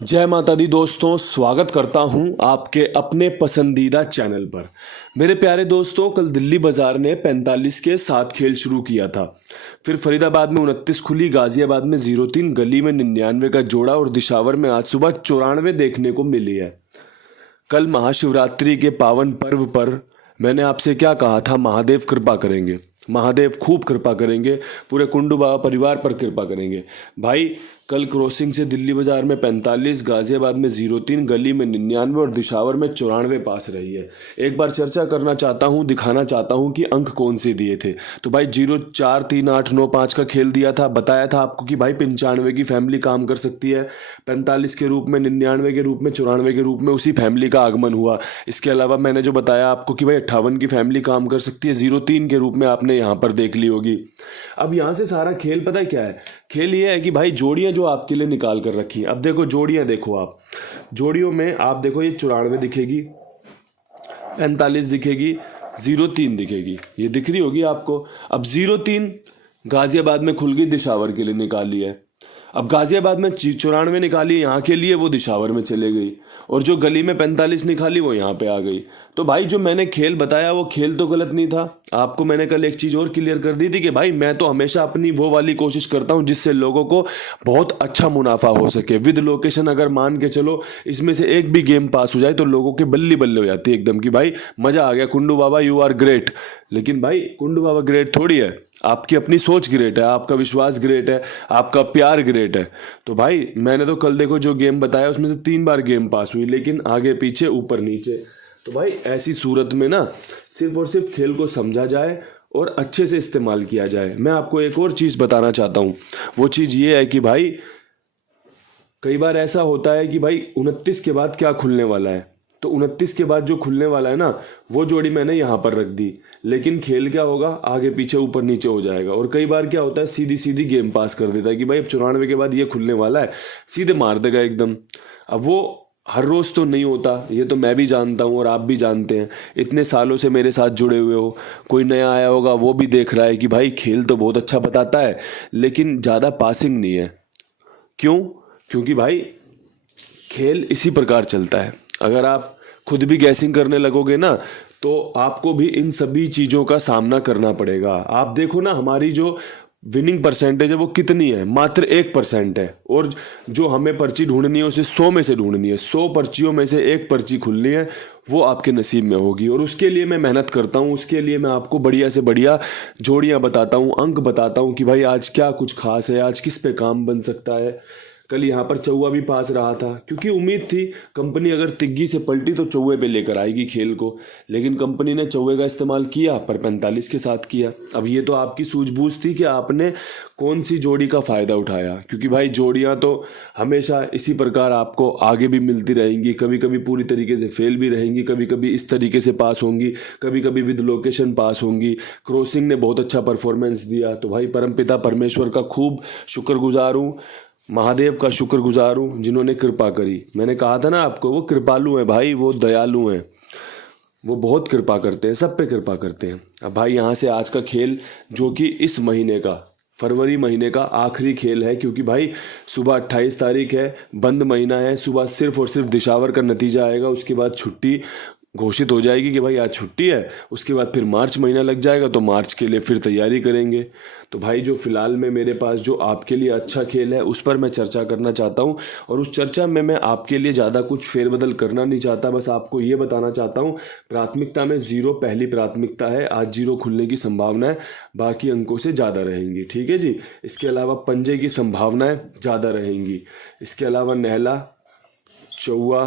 जय माता दी दोस्तों, स्वागत करता हूं आपके अपने पसंदीदा चैनल पर। मेरे प्यारे दोस्तों, कल दिल्ली बाजार ने 45 के 7 खेल शुरू किया था। फिर फरीदाबाद में 29 खुली, गाजियाबाद में 0-3, गली में 99 का जोड़ा और दिशावर में आज सुबह 94 देखने को मिली है। कल महाशिवरात्रि के पावन पर्व पर मैंने आपसे क्या कहा था? महादेव कृपा करेंगे, महादेव खूब कृपा करेंगे, पूरे कुंडू बाबा परिवार पर कृपा करेंगे। भाई कल क्रॉसिंग से दिल्ली बाजार में 45, गाजियाबाद में 0-3, गली में 99 और दिशावर में 94 पास रही है। एक बार चर्चा करना चाहता हूं, दिखाना चाहता हूं कि अंक कौन से दिए थे। तो भाई 0, 4, 3, 8, 9, 5 का खेल दिया था, बताया था आपको कि भाई 95 की फैमिली काम कर सकती है, 45 के रूप में, 99 के रूप में, 94 के रूप में उसी फैमिली का आगमन हुआ। इसके अलावा मैंने जो बताया आपको कि भाई 58 की फैमिली काम कर सकती है, 0-3 के रूप में आपने यहाँ पर देख ली होगी। अब यहाँ से सारा खेल पता है क्या है? खेल ये है कि भाई जोड़ियाँ जो आपके लिए निकाल कर रखी हैं। अब देखो जोड़ियाँ, देखो आप जोड़ियों में आप देखो, ये 94 दिखेगी, 45 दिखेगी, 0-3 दिखेगी, ये दिख रही होगी आपको। अब 0-3 गाजियाबाद में खुल गई, दिशावर के लिए निकाली है। अब गाजियाबाद में 94 निकाली यहाँ के लिए, वो दिशावर में चले गई, और जो गली में 45 निकाली वो यहाँ पे आ गई। तो भाई जो मैंने खेल बताया वो खेल तो गलत नहीं था। आपको मैंने कल एक चीज़ और क्लियर कर दी थी कि भाई मैं तो हमेशा अपनी वो वाली कोशिश करता हूँ जिससे लोगों को बहुत अच्छा मुनाफा हो सके। विद लोकेशन अगर मान के चलो इसमें से एक भी गेम पास हो जाए तो लोगों के बल्ली बल्ले हो जाती है एकदम कि भाई मज़ा आ गया, कुंडू बाबा यू आर ग्रेट। लेकिन भाई कुंडू बाबा ग्रेट थोड़ी है, आपकी अपनी सोच ग्रेट है, आपका विश्वास ग्रेट है, आपका प्यार ग्रेट है। तो भाई मैंने तो कल देखो जो गेम बताया उसमें से 3 बार गेम पास हुई, लेकिन आगे पीछे ऊपर नीचे। तो भाई ऐसी सूरत में ना सिर्फ और सिर्फ खेल को समझा जाए और अच्छे से इस्तेमाल किया जाए। मैं आपको एक और चीज़ बताना चाहता हूँ, वो चीज़ ये है कि भाई कई बार ऐसा होता है कि भाई 29 के बाद क्या खुलने वाला है, तो 29 के बाद जो खुलने वाला है ना, वो जोड़ी मैंने यहाँ पर रख दी। लेकिन खेल क्या होगा, आगे पीछे ऊपर नीचे हो जाएगा। और कई बार क्या होता है, सीधी सीधी गेम पास कर देता है कि भाई अब 94 के बाद ये खुलने वाला है, सीधे मार देगा एकदम। अब वो हर रोज़ तो नहीं होता, ये तो मैं भी जानता हूँ और आप भी जानते हैं। इतने सालों से मेरे साथ जुड़े हुए हो, कोई नया आया होगा वो भी देख रहा है कि भाई खेल तो बहुत अच्छा बताता है लेकिन ज़्यादा पासिंग नहीं है। क्यों? क्योंकि भाई खेल इसी प्रकार चलता है। अगर आप खुद भी गैसिंग करने लगोगे ना तो आपको भी इन सभी चीज़ों का सामना करना पड़ेगा। आप देखो ना हमारी जो विनिंग परसेंटेज है वो कितनी है, मात्र 1% है। और जो हमें पर्ची ढूंढनी है उसे 100 में से ढूंढनी है, 100 पर्चियों में से एक पर्ची खुलनी है, वो आपके नसीब में होगी। और उसके लिए मैं मेहनत करता हूँ, उसके लिए मैं आपको बढ़िया से बढ़िया जोड़ियाँ बताता हूँ, अंक बताता हूँ कि भाई आज क्या कुछ खास है, आज किस पे काम बन सकता है। कल यहाँ पर चौवा भी पास रहा था, क्योंकि उम्मीद थी कंपनी अगर तिग्गी से पलटी तो चौवे पे लेकर आएगी खेल को, लेकिन कंपनी ने चौवे का इस्तेमाल किया पर 45 के साथ किया। अब ये तो आपकी सूझबूझ थी कि आपने कौन सी जोड़ी का फ़ायदा उठाया, क्योंकि भाई जोड़ियाँ तो हमेशा इसी प्रकार आपको आगे भी मिलती रहेंगी, कभी कभी पूरी तरीके से फेल भी रहेंगी, कभी कभी इस तरीके से पास होंगी, कभी कभी विद लोकेशन पास होंगी। क्रॉसिंग ने बहुत अच्छा परफॉर्मेंस दिया, तो भाई परमपिता परमेश्वर का खूब शुक्रगुजार हूँ, महादेव का शुक्रगुजार हूँ जिन्होंने कृपा करी। मैंने कहा था ना आपको, वो कृपालु हैं भाई, वो दयालु हैं, वो बहुत कृपा करते हैं, सब पे कृपा करते हैं। अब भाई यहाँ से आज का खेल जो कि इस महीने का, फरवरी महीने का आखिरी खेल है, क्योंकि भाई सुबह 28 तारीख है, बंद महीना है, सुबह सिर्फ और सिर्फ दिशावर का नतीजा आएगा, उसके बाद छुट्टी घोषित हो जाएगी कि भाई आज छुट्टी है। उसके बाद फिर मार्च महीना लग जाएगा, तो मार्च के लिए फिर तैयारी करेंगे। तो भाई जो फिलहाल में मेरे पास जो आपके लिए अच्छा खेल है उस पर मैं चर्चा करना चाहता हूं, और उस चर्चा में मैं आपके लिए ज़्यादा कुछ फेरबदल करना नहीं चाहता। बस आपको ये बताना चाहता हूं, प्राथमिकता में 0 पहली प्राथमिकता है, आज 0 खुलने की संभावना है, बाकी अंकों से ज़्यादा रहेंगी, ठीक है जी। इसके अलावा पंजे की संभावनाएँ ज़्यादा रहेंगी। इसके अलावा नहला, चौवा,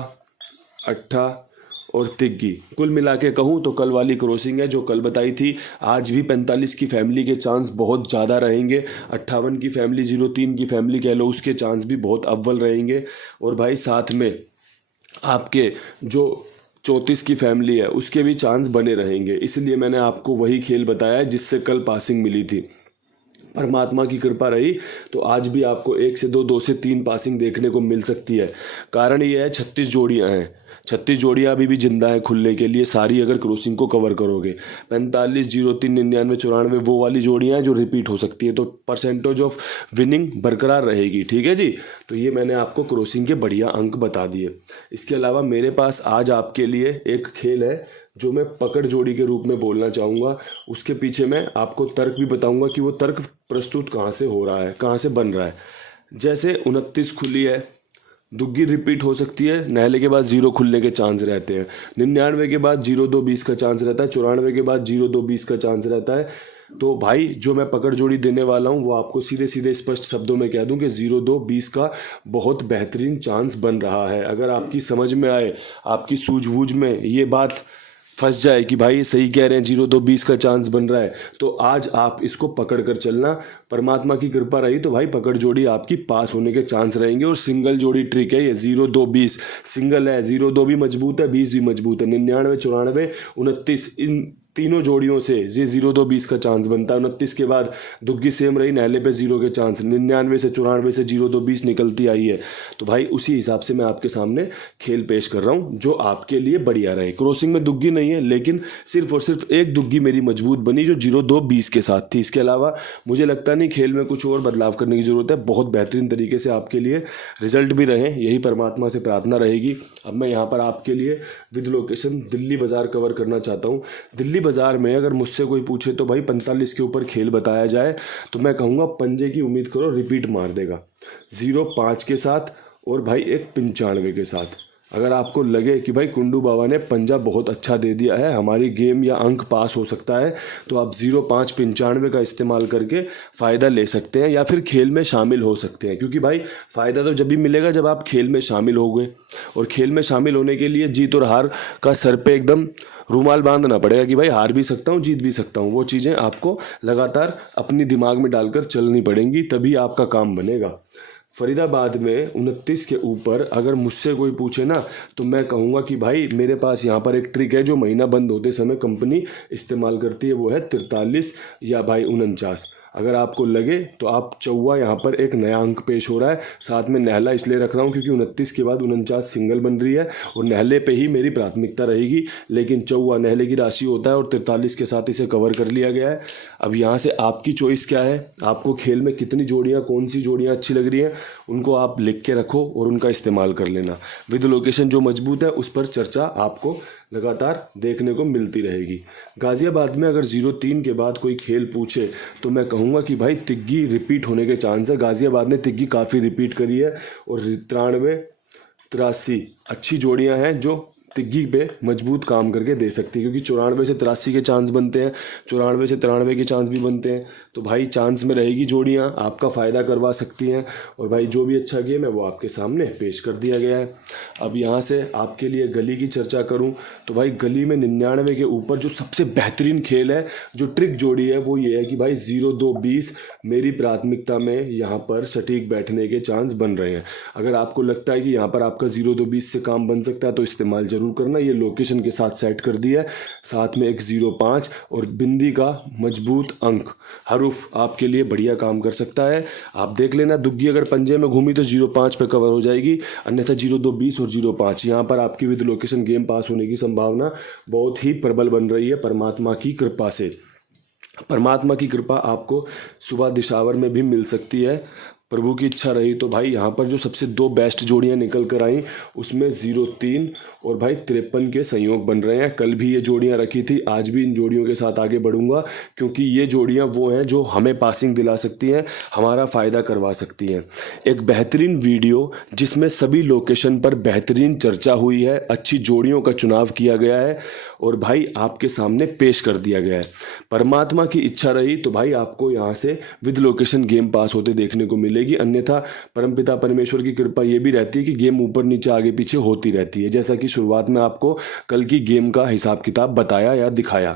अट्ठा और तिग्गी, कुल मिला के कहूँ तो कल वाली क्रॉसिंग है जो कल बताई थी, आज भी 45 की फैमिली के चांस बहुत ज़्यादा रहेंगे, 58 की फैमिली, 0-3 की फैमिली कह लो, उसके चांस भी बहुत अव्वल रहेंगे। और भाई साथ में आपके जो 34 की फैमिली है उसके भी चांस बने रहेंगे। इसलिए मैंने आपको वही खेल बताया है जिससे कल पासिंग मिली थी। परमात्मा की कृपा रही तो आज भी आपको 1 से 2, 2 से 3 पासिंग देखने को मिल सकती है। कारण ये है 36 जोड़ियाँ हैं, 36 जोड़ियां अभी भी जिंदा है खुलने के लिए, सारी अगर क्रॉसिंग को कवर करोगे। 45, 03, 99, 94 वो वाली जोड़ियां हैं जो रिपीट हो सकती है, तो परसेंटेज ऑफ विनिंग बरकरार रहेगी। ठीक है जी, तो ये मैंने आपको क्रॉसिंग के बढ़िया अंक बता दिए। इसके अलावा मेरे पास आज आपके लिए एक खेल है जो मैं पकड़ जोड़ी के रूप में बोलना चाहूँगा। उसके पीछे मैं आपको तर्क भी बताऊँगा कि वो तर्क प्रस्तुत कहाँ से हो रहा है, कहाँ से बन रहा है। जैसे 29 खुली है, दुग्गी रिपीट हो सकती है, नहले के बाद 0 खुलने के चांस रहते हैं। 99 के बाद 02-20 का चांस रहता है, 94 के बाद 02-20 का चांस रहता है। तो भाई जो मैं पकड़ जोड़ी देने वाला हूँ वो आपको सीधे सीधे स्पष्ट शब्दों में कह दूं कि 02-20 का बहुत बेहतरीन चांस बन रहा है। अगर आपकी समझ में आए, आपकी सूझबूझ में ये बात फंस जाए कि भाई सही कह रहे हैं 02-20 का चांस बन रहा है, तो आज आप इसको पकड़ कर चलना। परमात्मा की कृपा रही तो भाई पकड़ जोड़ी आपकी पास होने के चांस रहेंगे। और सिंगल जोड़ी ट्रिक है ये, 02-20 सिंगल है, 02 भी मजबूत है, 20 भी मजबूत है। 99, 94, 29 इन तीनों जोड़ियों से ये 02-20 का चांस बनता है। 29 के बाद दुग्गी सेम रही, नहले पे 0 के चांस। 99 से 94 से 02-20 निकलती आई है। तो भाई उसी हिसाब से मैं आपके सामने खेल पेश कर रहा हूँ जो आपके लिए बढ़िया रहे। क्रॉसिंग में दुग्गी नहीं है, लेकिन सिर्फ और सिर्फ एक दुग्गी मेरी मजबूत बनी जो 02-20 के साथ थी। इसके अलावा मुझे लगता नहीं खेल में कुछ और बदलाव करने की जरूरत है। बहुत बेहतरीन तरीके से आपके लिए रिजल्ट भी रहे, यही परमात्मा से प्रार्थना रहेगी। अब मैं यहाँ पर आपके लिए विद लोकेशन दिल्ली बाजार कवर करना चाहता हूँ। दिल्ली बाजार में अगर मुझसे कोई पूछे तो भाई 45 के ऊपर खेल बताया जाए तो मैं कहूँगा पंजे की उम्मीद करो, रिपीट मार देगा 05 के साथ और भाई एक 95 के साथ। अगर आपको लगे कि भाई कुंडू बाबा ने पंजा बहुत अच्छा दे दिया है, हमारी गेम या अंक पास हो सकता है, तो आप 05, 95 का इस्तेमाल करके फ़ायदा ले सकते हैं या फिर खेल में शामिल हो सकते हैं। क्योंकि भाई फ़ायदा तो जब भी मिलेगा जब आप खेल में शामिल होंगे, और खेल में शामिल होने के लिए जीत और हार का सर पे एकदम रूमाल बांधना पड़ेगा कि भाई हार भी सकता हूँ, जीत भी सकता हूँ। वो चीज़ें आपको लगातार अपनी दिमाग में डालकर चलनी पड़ेंगी, तभी आपका काम बनेगा। फरीदाबाद में 29 के ऊपर अगर मुझसे कोई पूछे ना तो मैं कहूँगा कि भाई मेरे पास यहाँ पर एक ट्रिक है जो महीना बंद होते समय कंपनी इस्तेमाल करती है, वो है 43 या भाई 49। अगर आपको लगे तो आप चौवा यहाँ पर एक नया अंक पेश हो रहा है। साथ में नहला इसलिए रख रहा हूँ क्योंकि 29 के बाद 49 सिंगल बन रही है और नहले पे ही मेरी प्राथमिकता रहेगी, लेकिन चौवा नहले की राशि होता है और 43 के साथ इसे कवर कर लिया गया है। अब यहाँ से आपकी चॉइस क्या है, आपको खेल में कितनी जोड़ियाँ, कौन सी जोड़ियाँ अच्छी लग रही हैं, उनको आप लिख के रखो और उनका इस्तेमाल कर लेना। विद लोकेशन जो मजबूत है उस पर चर्चा आपको लगातार देखने को मिलती रहेगी। गाज़ियाबाद में अगर 03 के बाद कोई खेल पूछे तो मैं कहूँगा कि भाई तिग्गी रिपीट होने के चांस है। गाज़ियाबाद ने तिग्गी काफ़ी रिपीट करी है और 93, 83 अच्छी जोड़ियां हैं जो तिग्गी पे मजबूत काम करके दे सकती है, क्योंकि 94 से 83 के चांस बनते हैं, 94 से 93 के चांस भी बनते हैं। तो भाई चांस में रहेगी जोड़ियां, आपका फ़ायदा करवा सकती हैं। और भाई जो भी अच्छा गेम है वो आपके सामने पेश कर दिया गया है। अब यहाँ से आपके लिए गली की चर्चा करूं तो भाई गली में 99 के ऊपर जो सबसे बेहतरीन खेल है, जो ट्रिक जोड़ी है, वो ये है कि भाई 02-20 मेरी प्राथमिकता में यहाँ पर सटीक बैठने के चांस बन रहे हैं। अगर आपको लगता है कि यहाँ पर आपका 02-20 से काम बन सकता है तो इस्तेमाल जरूर करना। ये लोकेशन के साथ सेट कर दिया है, साथ में एक 05 और बिंदी का मजबूत अंक हरूफ आपके लिए बढ़िया काम कर सकता है। आप देख लेना, दुग्गी अगर पंजे में घूमी तो 05 पे कवर हो जाएगी, अन्यथा 02-20 और 05 यहाँ पर आपकी विद लोकेशन गेम पास होने की संभावना बहुत ही प्रबल बन रही है परमात्मा की कृपा से। परमात्मा की कृपा आपको सुबह दिशावर में भी मिल सकती है। प्रभु की इच्छा रही तो भाई यहाँ पर जो सबसे 2 बेस्ट जोड़ियाँ निकल कर आई उसमें 03 और भाई 53 के संयोग बन रहे हैं। कल भी ये जोड़ियाँ रखी थी, आज भी इन जोड़ियों के साथ आगे बढ़ूंगा, क्योंकि ये जोड़ियाँ वो हैं जो हमें पासिंग दिला सकती हैं, हमारा फ़ायदा करवा सकती हैं। एक बेहतरीन वीडियो जिसमें सभी लोकेशन पर बेहतरीन चर्चा हुई है, अच्छी जोड़ियों का चुनाव किया गया है और भाई आपके सामने पेश कर दिया गया है। परमात्मा की इच्छा रही तो भाई आपको यहाँ से विद लोकेशन गेम पास होते देखने को मिलेगी, अन्यथा परमपिता परमेश्वर की कृपा ये भी रहती है कि गेम ऊपर नीचे आगे पीछे होती रहती है, जैसा कि शुरुआत में आपको कल की गेम का हिसाब किताब बताया या दिखाया।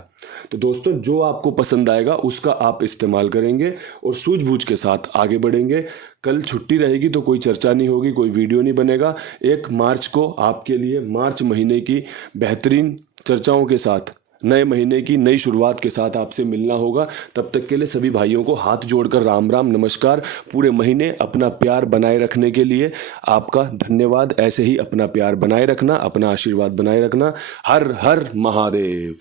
तो दोस्तों जो आपको पसंद आएगा उसका आप इस्तेमाल करेंगे और सूझबूझ के साथ आगे बढ़ेंगे। कल छुट्टी रहेगी तो कोई चर्चा नहीं होगी, कोई वीडियो नहीं बनेगा। 1 मार्च को आपके लिए मार्च महीने की बेहतरीन चर्चाओं के साथ नए महीने की नई शुरुआत के साथ आपसे मिलना होगा। तब तक के लिए सभी भाइयों को हाथ जोड़कर राम राम नमस्कार। पूरे महीने अपना प्यार बनाए रखने के लिए आपका धन्यवाद। ऐसे ही अपना प्यार बनाए रखना, अपना आशीर्वाद बनाए रखना। हर हर महादेव।